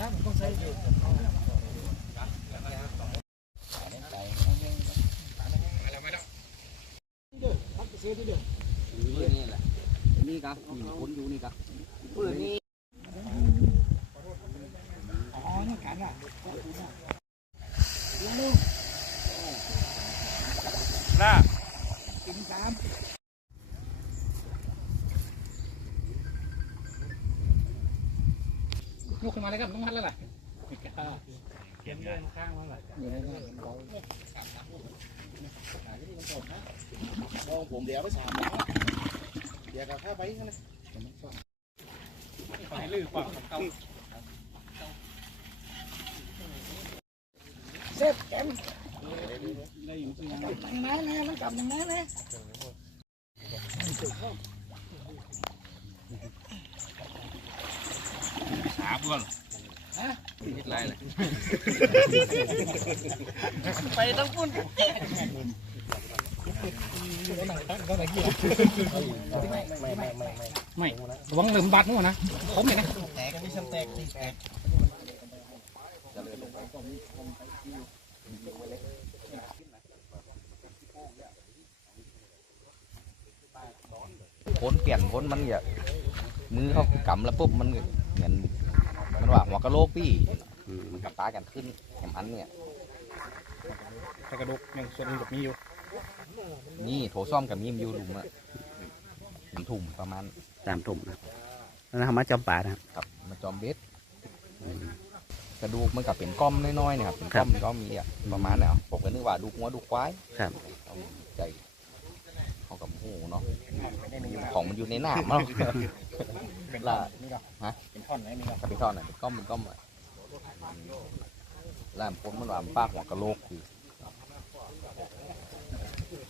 มันต้องใช้อยู่นี่แหละนี่ครับมีคนอยู่นี่ครับปืนนี่อ๋อนี่กันอ่ะลุงน่ากินซ้ำลูกขึ้นมาเลยครับต้องมัดแล้วล่ะเขียนเงินข้างแล้วล่ะอยู่ในนั้นผมเดี๋ยวไป3เดี๋ยวกับข้าไปกันเลยไปลื้อความเก่าเซฟแกมตั้งน้ำนะมันกลับอย่างนั้นนะหาบ้วนฮะนิดไรเลยไปต้องพุ่นไม่ระวังลืมบัตรนู่นนะผมเห็นนะแตกกันที่ชั้นแตกพ้นเปลี่ยนพ้นมันอย่ามือเขากำแล้วปุ๊บมันเหมือนมันว่าหัวกะโหลกปี้มันกับตากันขึ้นแหมอันเนี่ยกระดูกยังส่วนนี้มีอยู่นี่โถซ่อมกับมีมอยู่ลุมอะถุ่มประมาณ 3 ถุ่มนะแล้วทำมาจอมป่านะครับมาจอมเบ็ดกระดูกมันกับเป็นก้อมน้อยๆเนี่ยครับเป็นก้อมก็มีอ่ะประมาณเนี่ยผมก็นึกว่าดูหัวดูควายครับใจเขากับหูเนาะของมันอยู่ในหน้าเนาะเป็นล่ะฮะเป็นท่อนไหมมีกับเป็นท่อนน่ะเป็นก้อมเลยล่ามพ้นมันว่าป้าหัวกะโหลกคือ